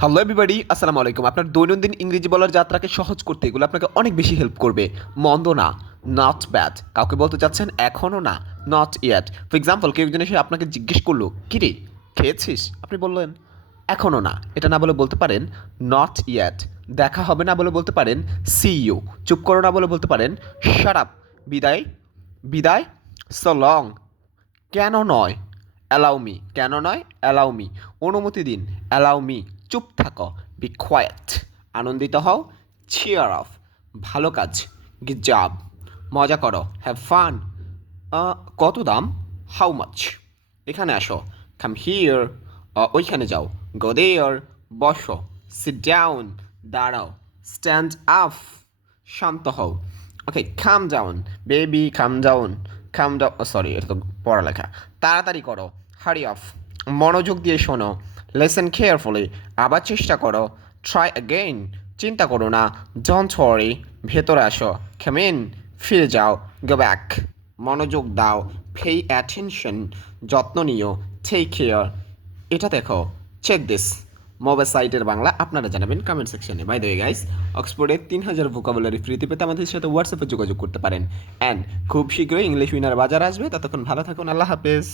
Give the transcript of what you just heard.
Hello everybody, আসসালামু আলাইকুম। আপনার দৈনন্দিন ইংরেজি বলার যাত্রাকে সহজ করতে এগুলো আপনাকে অনেক বেশি হেল্প করবে। মন্দ না, নট ব্যাড। কাউকে বলতে চাচ্ছেন এখনও না, নট ইয়েট। ফর এক্সাম্পল, কেউ একজন এসে আপনাকে জিজ্ঞেস করলো, কিরে খেয়েছিস? আপনি বললেন এখনও না। এটা না বলে বলতে পারেন নট ইয়েট। দেখা হবে না বলে বলতে পারেন সি ইউ। চুপ করো না বলে বলতে পারেন শাট আপ। বিদায়, বিদায়, সো লং। কেন নয়? Allow me. কেন নয়? Allow me. অনুমতি দিন। Allow me. চুপ থাকো। Be quiet. আনন্দিত হও। Cheer off. ভালো কাজ। Good job. মজা করো। Have fun. কত দাম? How much? এখানে আসো। Come here. ওইখানে যাও। Go there. বসো। Sit down. দাঁড়াও। Stand up. শান্ত হও। Okay, calm down baby, calm down. Calm down, sorry, এটা তো পড়ালেখা। তাড়াতাড়ি করো। হারি অফ। মনোযোগ দিয়ে শোনো। Listen carefully. আবার চেষ্টা করো। Try again. চিন্তা করো না। Don't worry. ভেতরে আসো। Come in. ফিরে যাও। Go back. মনোযোগ দাও। Pay attention. যত্ন নিও। Take care. এটা দেখো। Check this. মোবাইল সাইটের বাংলা আপনারা জানাবেন কমেন্ট সেকশনে। বাই দ্য ওয়ে গাইস, অক্সফোর্ডের 3000 ভোকাবুলারি ফ্রিতে পেতে আমাদের সাথে হোয়াটসঅ্যাপে যোগাযোগ করতে পারেন। অ্যান্ড খুব শীঘ্রই ইংলিশ উইনার বাজার আসবে। ততক্ষণ ভালো থাকুন। আল্লাহ হাফেজ।